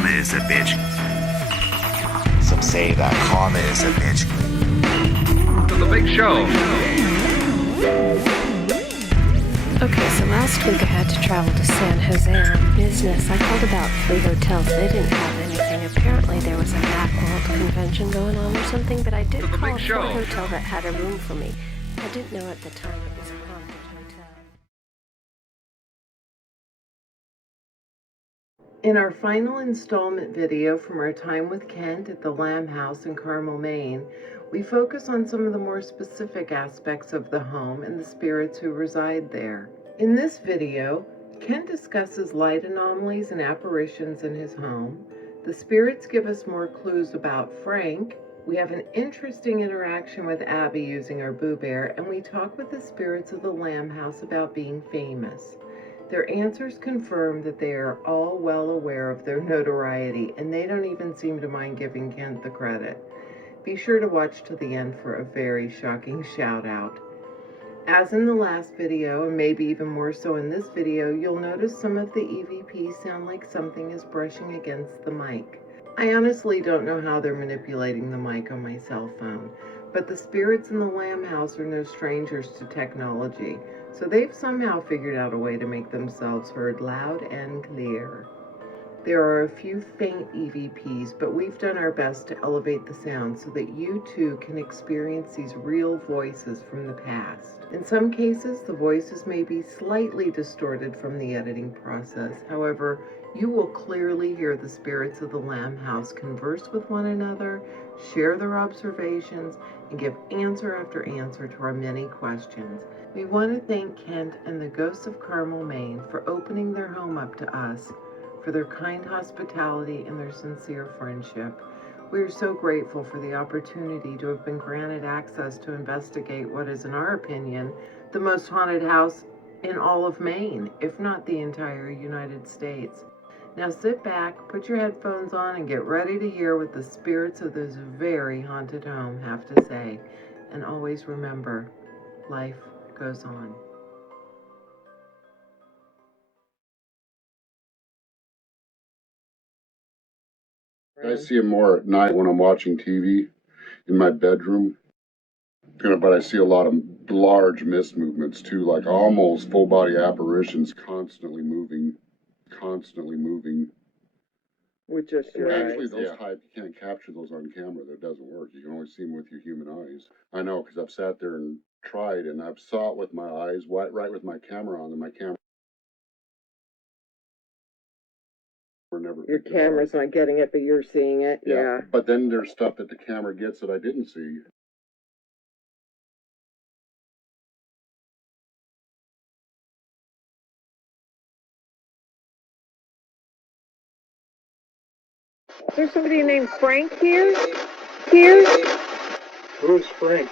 karma is a bitch. Some say that karma is a bitch. To the big show. Okay, so last week I had to travel to San Jose on business. I called about 3 hotels. They didn't have anything. Apparently there was a Macworld convention going on or something, but I did call for a hotel that had a room for me. I didn't know at the time it was a haunted hotel. In our final installment video from our time with Kent at the Lamb House in Carmel, Maine, we focus on some of the more specific aspects of the home and the spirits who reside there. In this video, Kent discusses light anomalies and apparitions in his home. The spirits give us more clues about Frank. We have an interesting interaction with Abby using our Boo Bear, and we talk with the spirits of the Lamb House about being famous. Their answers confirm that they are all well aware of their notoriety, and they don't even seem to mind giving Kent the credit. Be sure to watch to the end for a very shocking shout out. As in the last video, and maybe even more so in this video, you'll notice some of the EVPs sound like something is brushing against the mic. I honestly don't know how they're manipulating the mic on my cell phone, but the spirits in the Lamb House are no strangers to technology, so they've somehow figured out a way to make themselves heard loud and clear. There are a few faint EVPs, but we've done our best to elevate the sound so that you too can experience these real voices from the past. In some cases, the voices may be slightly distorted from the editing process. However, you will clearly hear the spirits of the Lamb House converse with one another, share their observations, and give answer after answer to our many questions. We want to thank Kent and the Ghosts of Carmel, Maine for opening their home up to us, for their kind hospitality and their sincere friendship. We are so grateful for the opportunity to have been granted access to investigate what is, in our opinion, the most haunted house in all of Maine, if not the entire United States. Now sit back, put your headphones on, and get ready to hear what the spirits of this very haunted home have to say. And always remember, life goes on. I see them more at night when I'm watching TV in my bedroom. But I see a lot of large mist movements too, like almost full body apparitions constantly moving. With just your Actually, eyes. those type, you can't capture those on camera. That doesn't work. You can only see them with your human eyes. I know, because I've sat there and tried, and I've saw it with my eyes, right with my camera on, and my camera never. Your camera's not getting it, but you're seeing it. Yeah. But then there's stuff that the camera gets that I didn't see. Is there somebody named Frank here? Who's Frank?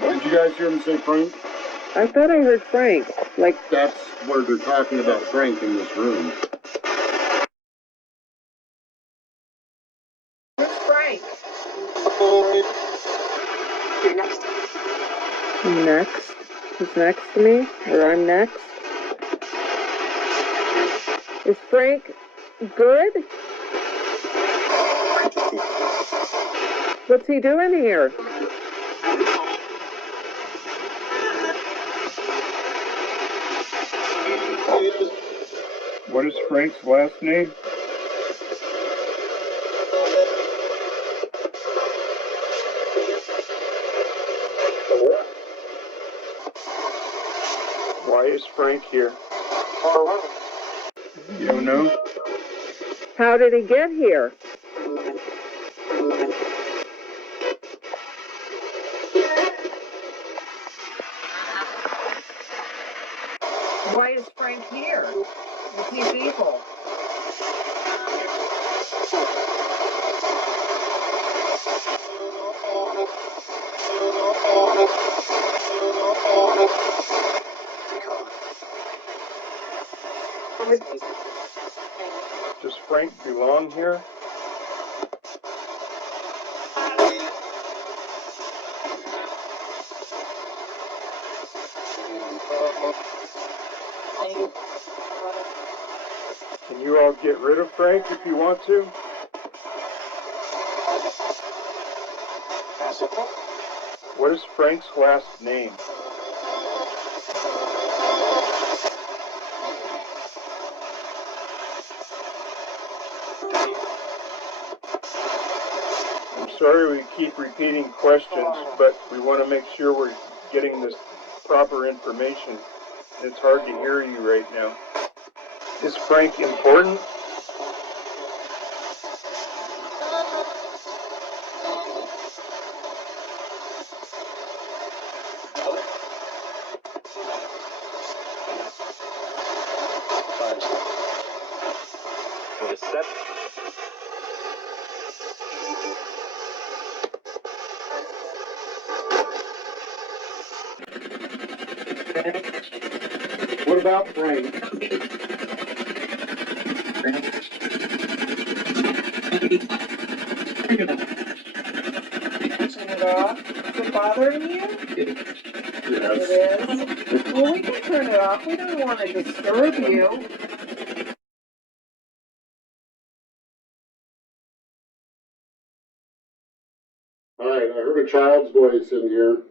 Did you guys hear him say Frank? I thought I heard Frank. Like, That's where they're talking about Frank in this room. who's Frank? You're next. Next? Who's next to me? Or I'm next? Is Frank good? What's he doing here? What is Frank's last name? Why is Frank here? You don't know? How did he get here? Why is Frank here? Is he evil? Does Frank belong here? get rid of Frank if you want to. What is Frank's last name? I'm sorry we keep repeating questions, but we want to make sure we're getting this proper information. It's hard to hear you right now. Is Frank important? What about Frank? Turn it off. Is it bothering you? Yes. It is? Well, we can turn it off. We don't want to disturb you. All right, I heard a child's voice in here.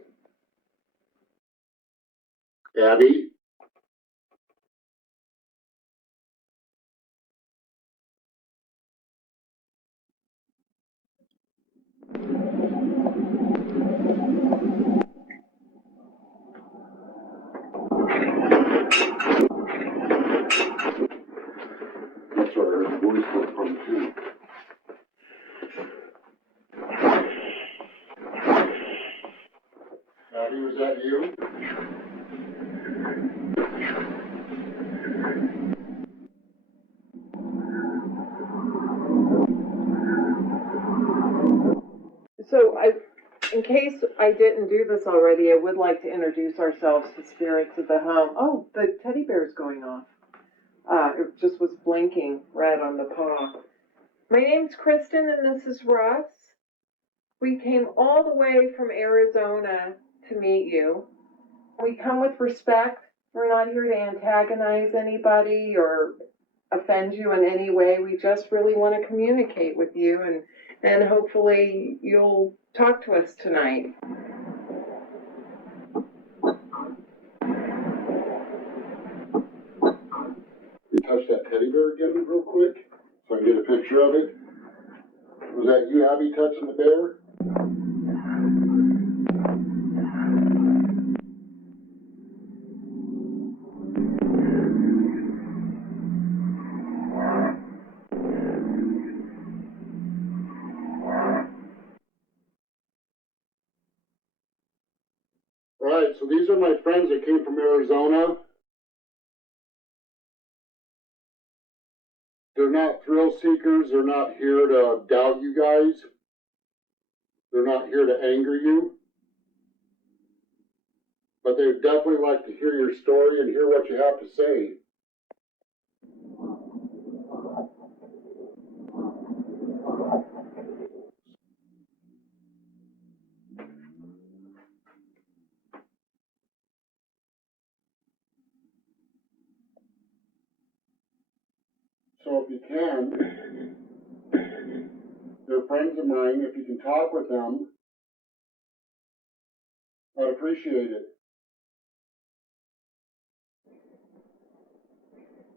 Abby? That's where I heard the voice come from, too. Abby, was that you? So, in case I didn't do this already, I would like to introduce ourselves to spirits of the home. Oh, the teddy bear's going off. It just was blinking red on the paw. My name's Kristen and this is Russ. We came all the way from Arizona to meet you. We come with respect. We're not here to antagonize anybody or offend you in any way. We just really want to communicate with you and hopefully you'll talk to us tonight. You touch that teddy bear again real quick so I can get a picture of it. Was that you, Abby, touching the bear? All right, so these are my friends that came from Arizona. They're not thrill seekers. They're not here to doubt you guys. They're not here to anger you. But they would definitely like to hear your story and hear what you have to say. So if you can, they're friends of mine. If you can talk with them, I'd appreciate it.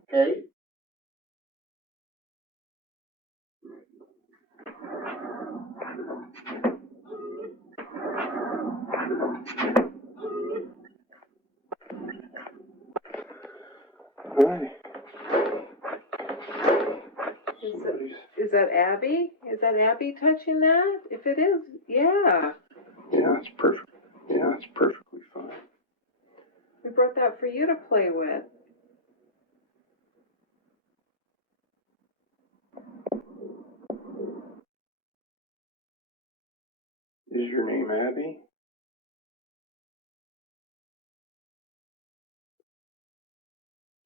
Okay? Hi. Is that Abby? Is that Abby touching that? If it is, yeah. Yeah, it's perfect. Yeah, it's perfectly fine. We brought that for you to play with. Is your name Abby?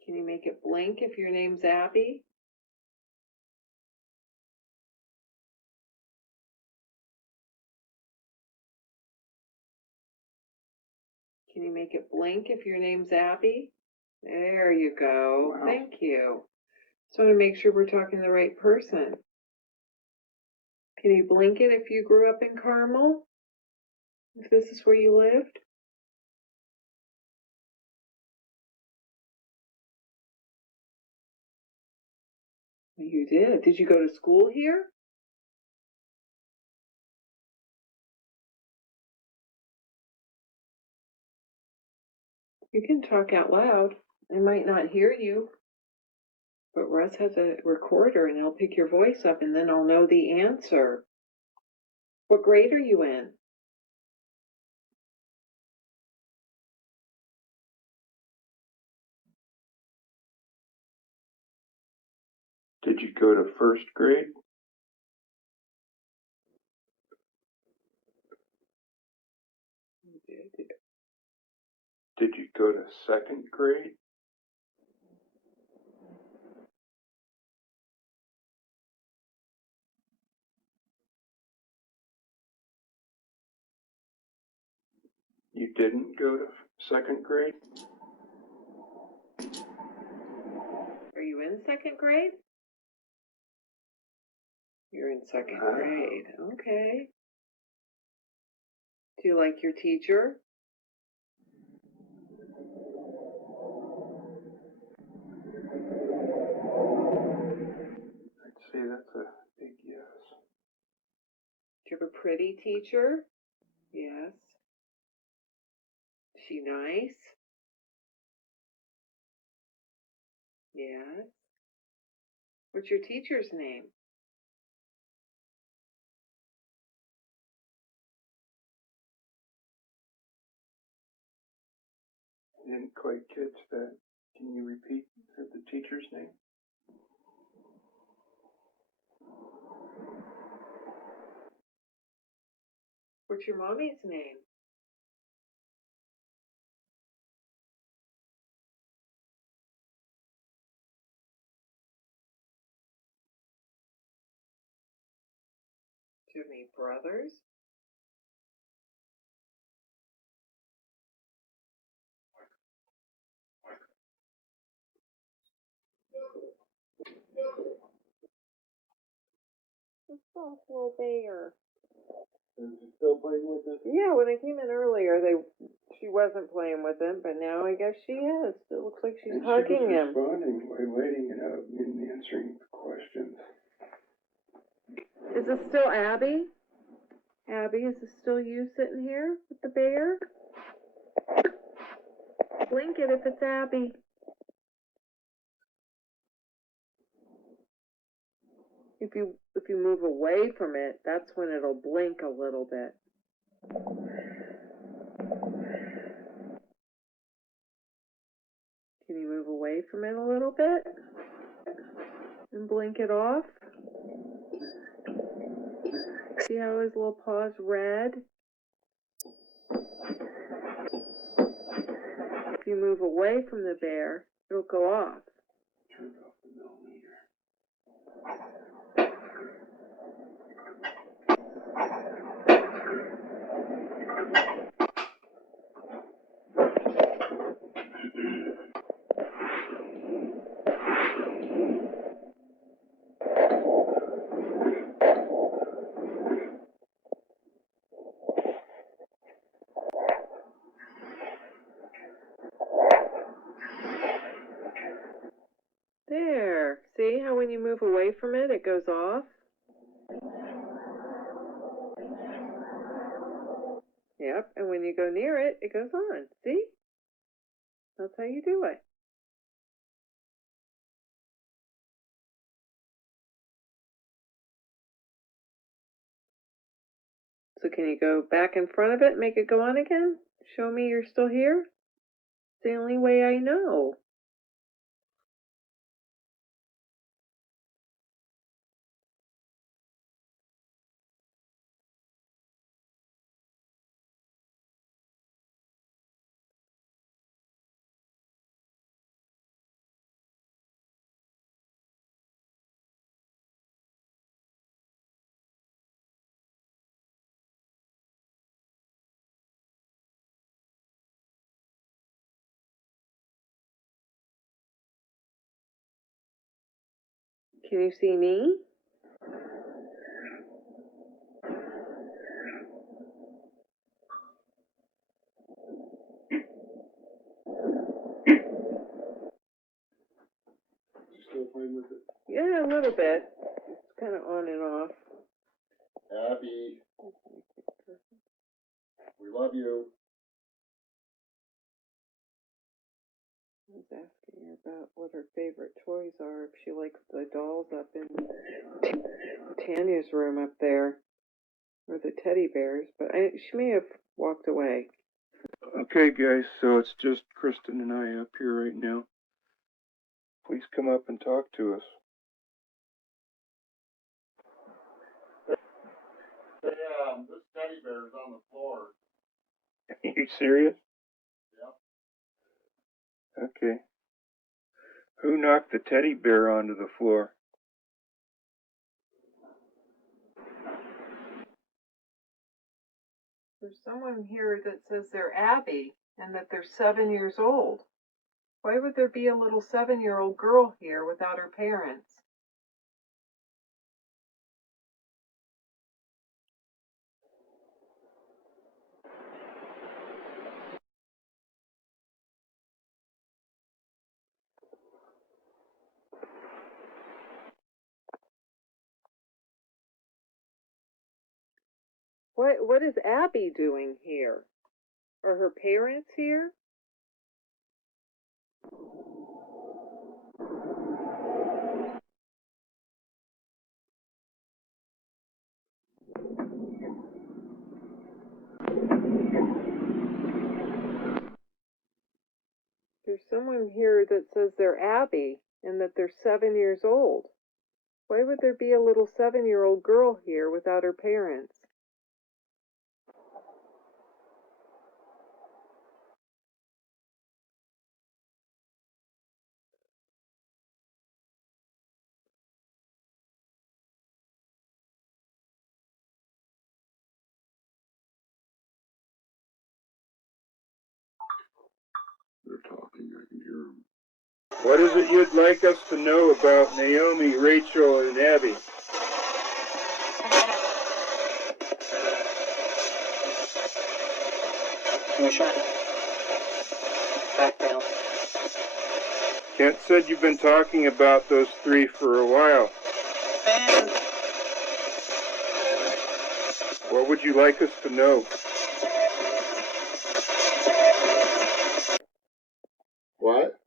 Can you make it blink if your name's Abby? Can you make it blink if your name's Abby? There you go. Wow. Thank you. So I want to make sure we're talking to the right person. Can you blink it if you grew up in Carmel? If this is where you lived? You did. Did you go to school here? You can talk out loud. I might not hear you. But Russ has a recorder and he'll pick your voice up and then I'll know the answer. What grade are you in? Did you go to first grade? Did you go to second grade? You didn't go to second grade? Are you in second grade? You're in second grade. Okay. Do you like your teacher? I'd say that's a big yes. Do you have a pretty teacher? Yes. Is she nice? Yes. What's your teacher's name? I didn't quite catch that. Can you repeat the teacher's name? What's your mommy's name? Do you have any brothers? It's a little bear. Is she still playing with it? Yeah, when I came in earlier, she wasn't playing with him, but now I guess she is. It looks like she's hugging him. She was responding by waiting it out and answering questions. Is this still Abby? Abby, is this still you sitting here with the bear? Blink it if it's Abby. If you move away from it, that's when it'll blink a little bit. Can you move away from it a little bit and blink it off? See how his little paw's red? If you move away from the bear, it'll go off. Turned off the millimeter. There. See how when you move away from it, it goes off? Yep, and when you go near it, it goes on. See? That's how you do it. So can you go back in front of it and make it go on again? Show me you're still here? It's the only way I know. Can you see me? You still playing with it? Yeah, a little bit. It's kind of on and off. Abby, we love you. I was asking her about what her favorite toys are, if she likes the dolls up in Tanya's room up there, or the teddy bears, but she may have walked away. Okay, guys, so it's just Kristen and I up here right now. Please come up and talk to us. Hey, this teddy bear is on the floor. Are you serious? Yep. Okay. Who knocked the teddy bear onto the floor? There's someone here that says they're Abby and that they're 7 years old. Why would there be a little 7-year-old girl here without her parents? What is Abby doing here? Are her parents here? There's someone here that says they're Abby and that they're 7 years old. Why would there be a little 7-year-old girl here without her parents? They're talking, I can hear them. What is it you'd like us to know about Naomi, Rachel, and Abby? Background. Kent said you've been talking about those three for a while. What would you like us to know? What?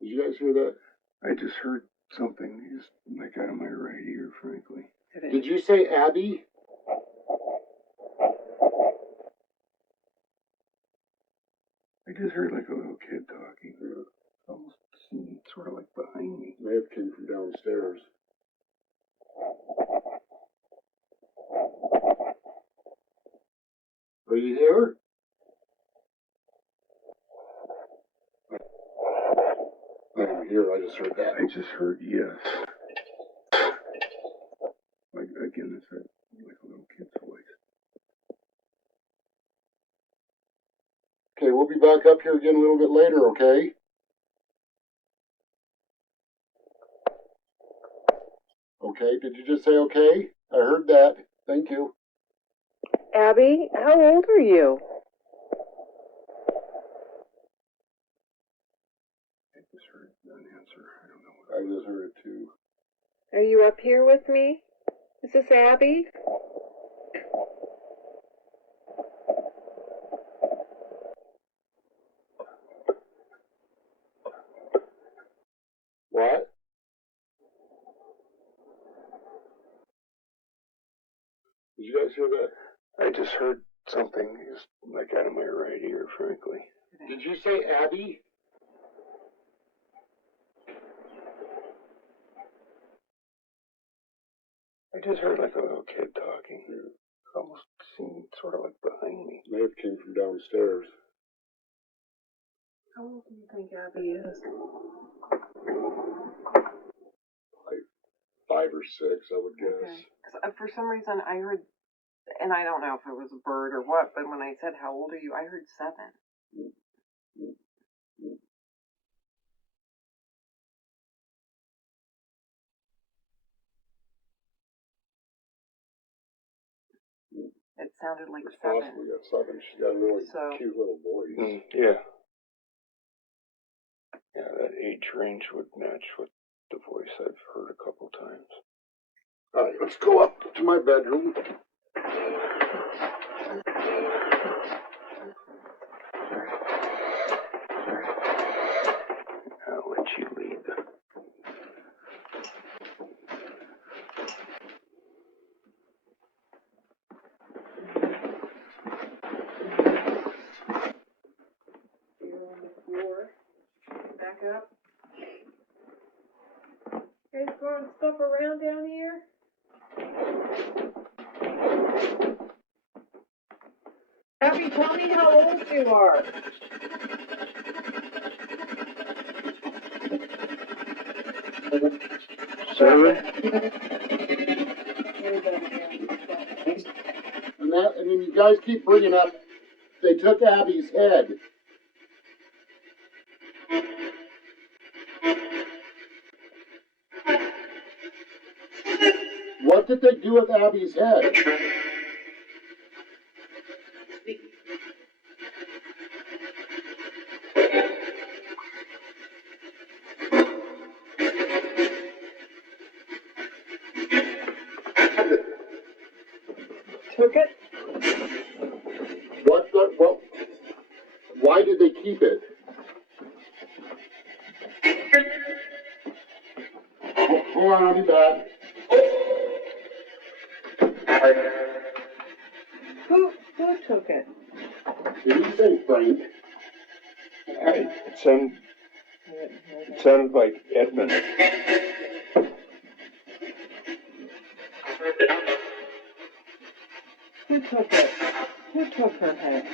Did you guys hear that? I just heard something just like out of my right ear, frankly. Did you say Abby? I just heard like a little kid talking. Almost seemed sort of like behind me. May have came from downstairs. Are you here? I am here, I just heard that. I just heard yes. Like again, it's like a little kid's voice. Okay, we'll be back up here again a little bit later, okay? Okay, did you just say okay? I heard that. Thank you. Abby, how old are you? I just heard an answer. I don't know what. I just heard it too. Are you up here with me? Is this Abby? What? Did you guys hear that? I just heard something just like out of my right ear, frankly. Did you say Abby? I just heard like a little kid talking. Almost seemed sort of like behind me. May have came from downstairs. How old do you think Abby is? Like 5 or 6, I would guess. Okay. 'Cause, for some reason I heard, and I don't know if it was a bird or what, but when I said how old are you, I heard 7. sounded like It's 7. possibly a 7. She's got a really So- cute little voice. Yeah. Yeah, that age range would match with the voice I've heard a couple times. All right, let's go up to my bedroom. I'll let you lead. You're on the floor. Back up. You guys throwing stuff around down here? Abby, tell me how old you are. And then you guys keep bringing up, they took Abby's head. What did they do with Abby's head? Took it? Why did they keep it? Hold on, I'll be back. Who took it? Did you say Frank? It sounded like Edmund. Who took it? Who took her head?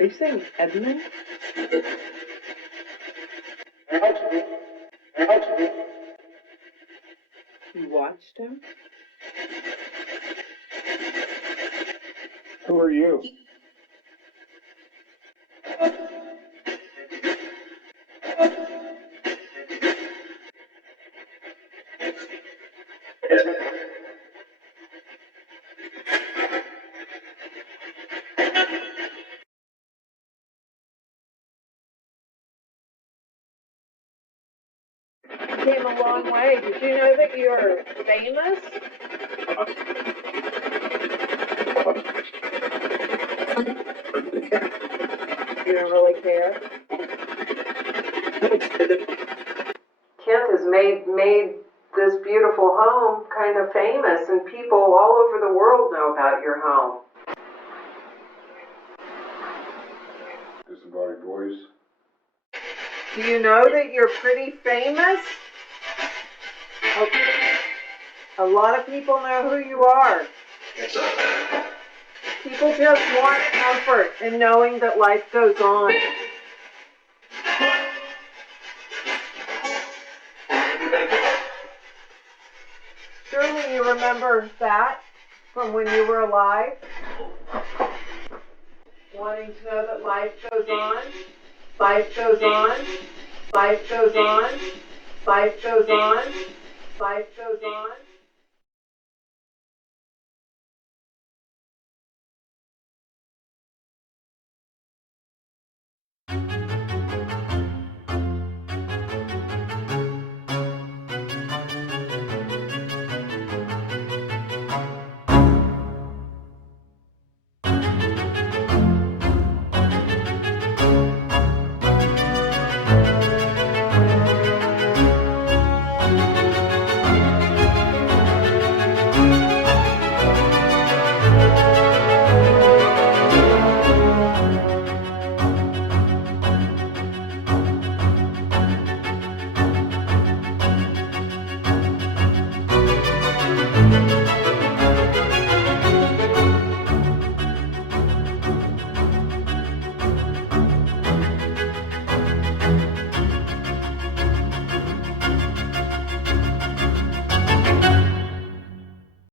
Are you saying Edmund? You watched him? Who are you? Came a long way. Did you know that you're famous? You don't really care? Kent has made this beautiful home kind of famous, and people all over the world know about your home. Disembodied voice. Do you know that you're pretty famous? A lot of people know who you are. People just want comfort in knowing that life goes on. Surely you remember that from when you were alive? Wanting to know that life goes on, life goes on, life goes on, life goes on, life goes on.